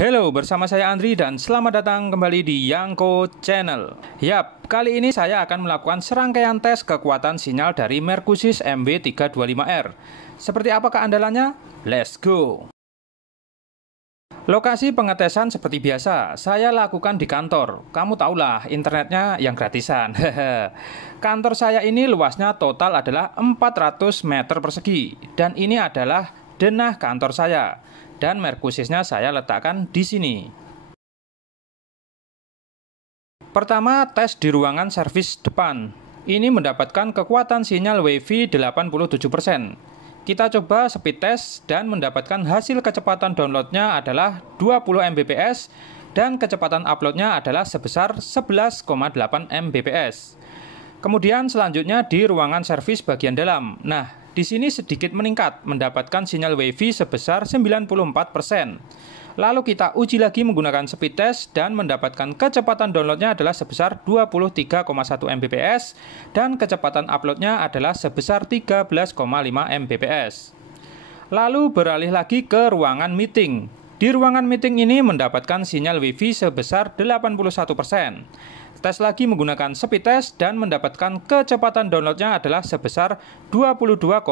Halo, bersama saya Andri dan selamat datang kembali di Yangko Channel. Yap, kali ini saya akan melakukan serangkaian tes kekuatan sinyal dari Mercusys MW325R. Seperti apa keandalannya? Let's go! Lokasi pengetesan seperti biasa, saya lakukan di kantor. Kamu tahulah, internetnya yang gratisan. Kantor saya ini luasnya total adalah 400 meter persegi. Dan ini adalah denah kantor saya. Dan Mercusysnya saya letakkan di sini. Pertama, tes di ruangan servis depan. Ini mendapatkan kekuatan sinyal WiFi 87%. Kita coba speed test dan mendapatkan hasil kecepatan downloadnya adalah 20 Mbps dan kecepatan uploadnya adalah sebesar 11,8 Mbps. Kemudian selanjutnya di ruangan servis bagian dalam. Nah, di sini sedikit meningkat, mendapatkan sinyal WiFi sebesar 94%. Lalu kita uji lagi menggunakan speed test dan mendapatkan kecepatan downloadnya adalah sebesar 23,1 Mbps dan kecepatan uploadnya adalah sebesar 13,5 Mbps. Lalu beralih lagi ke ruangan meeting. Di ruangan meeting ini mendapatkan sinyal WiFi sebesar 81%. Tes lagi menggunakan speed test dan mendapatkan kecepatan downloadnya adalah sebesar 22,5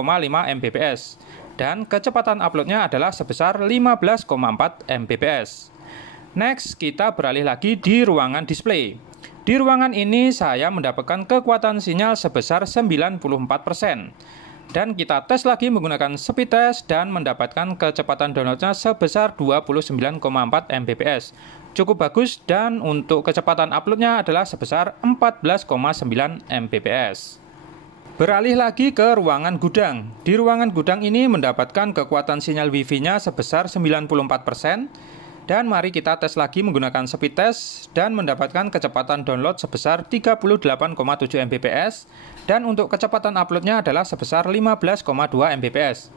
Mbps dan kecepatan uploadnya adalah sebesar 15,4 Mbps. Next, kita beralih lagi di ruangan display. Di ruangan ini saya mendapatkan kekuatan sinyal sebesar 94%. Dan kita tes lagi menggunakan speed test dan mendapatkan kecepatan downloadnya sebesar 29,4 Mbps. Cukup bagus dan untuk kecepatan uploadnya adalah sebesar 14,9 Mbps. Beralih lagi ke ruangan gudang. Di ruangan gudang ini mendapatkan kekuatan sinyal WiFi-nya sebesar 94%. Dan mari kita tes lagi menggunakan speed test dan mendapatkan kecepatan download sebesar 38,7 Mbps dan untuk kecepatan uploadnya adalah sebesar 15,2 Mbps.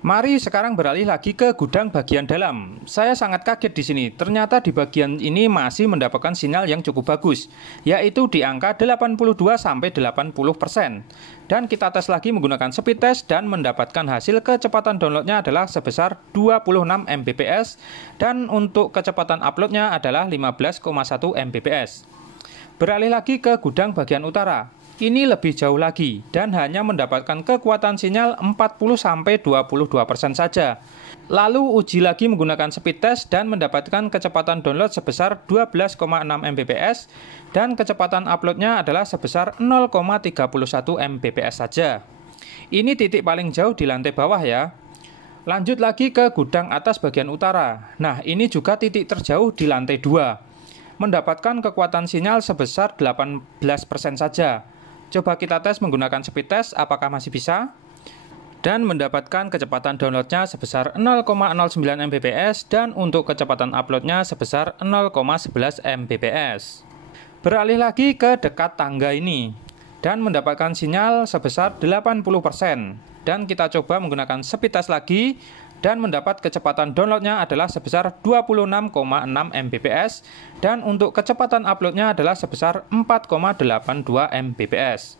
Mari sekarang beralih lagi ke gudang bagian dalam. Saya sangat kaget di sini. Ternyata di bagian ini masih mendapatkan sinyal yang cukup bagus, yaitu di angka 82-80%. Dan kita tes lagi menggunakan speed test dan mendapatkan hasil kecepatan downloadnya adalah sebesar 26 Mbps dan untuk kecepatan uploadnya adalah 15,1 Mbps. Beralih lagi ke gudang bagian utara. Ini lebih jauh lagi dan hanya mendapatkan kekuatan sinyal 40-22% saja. Lalu uji lagi menggunakan speed test dan mendapatkan kecepatan download sebesar 12,6 Mbps dan kecepatan uploadnya adalah sebesar 0,31 Mbps saja. Ini titik paling jauh di lantai bawah ya. Lanjut lagi ke gudang atas bagian utara. Nah, ini juga titik terjauh di lantai 2. Mendapatkan kekuatan sinyal sebesar 18% saja. Coba kita tes menggunakan speed test apakah masih bisa. Dan mendapatkan kecepatan downloadnya sebesar 0,09 Mbps dan untuk kecepatan uploadnya sebesar 0,11 Mbps. Beralih lagi ke dekat tangga ini. Dan mendapatkan sinyal sebesar 80%. Dan kita coba menggunakan speed test lagi. Dan mendapat kecepatan downloadnya adalah sebesar 26,6 Mbps dan untuk kecepatan uploadnya adalah sebesar 4,82 Mbps.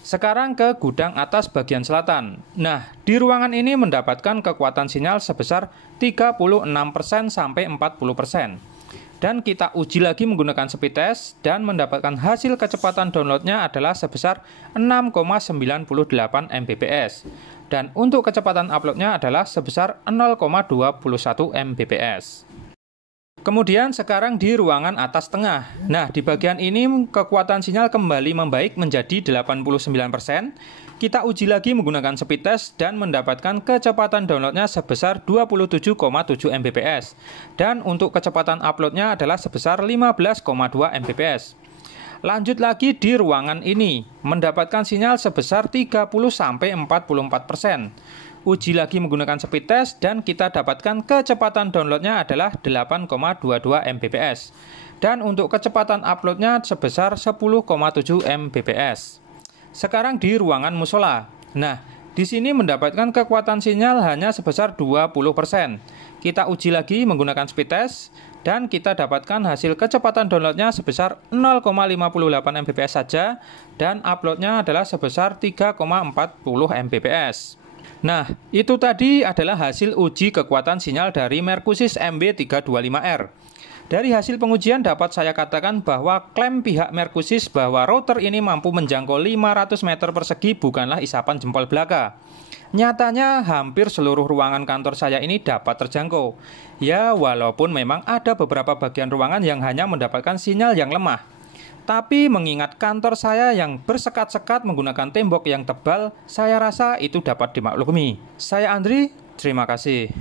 Sekarang ke gudang atas bagian selatan. Nah, di ruangan ini mendapatkan kekuatan sinyal sebesar 36% sampai 40%. Dan kita uji lagi menggunakan speed test dan mendapatkan hasil kecepatan downloadnya adalah sebesar 6,98 Mbps. Dan untuk kecepatan uploadnya adalah sebesar 0,21 Mbps. Kemudian sekarang di ruangan atas tengah. Nah, di bagian ini kekuatan sinyal kembali membaik menjadi 89%. Kita uji lagi menggunakan speed test dan mendapatkan kecepatan downloadnya sebesar 27,7 Mbps. Dan untuk kecepatan uploadnya adalah sebesar 15,2 Mbps. Lanjut lagi di ruangan ini, mendapatkan sinyal sebesar 30-44%. Uji lagi menggunakan speed test dan kita dapatkan kecepatan downloadnya adalah 8,22 Mbps. Dan untuk kecepatan uploadnya sebesar 10,7 Mbps. Sekarang di ruangan musola. Nah, di sini mendapatkan kekuatan sinyal hanya sebesar 20%. Kita uji lagi menggunakan speed test dan kita dapatkan hasil kecepatan downloadnya sebesar 0,58 Mbps saja dan uploadnya adalah sebesar 3,40 Mbps. Nah, itu tadi adalah hasil uji kekuatan sinyal dari Mercusis MB325R. Dari hasil pengujian dapat saya katakan bahwa klaim pihak Mercusis bahwa router ini mampu menjangkau 500 meter persegi bukanlah isapan jempol belaka. Nyatanya hampir seluruh ruangan kantor saya ini dapat terjangkau. Ya, walaupun memang ada beberapa bagian ruangan yang hanya mendapatkan sinyal yang lemah. Tapi mengingat kantor saya yang bersekat-sekat menggunakan tembok yang tebal, saya rasa itu dapat dimaklumi. Saya Andri, terima kasih.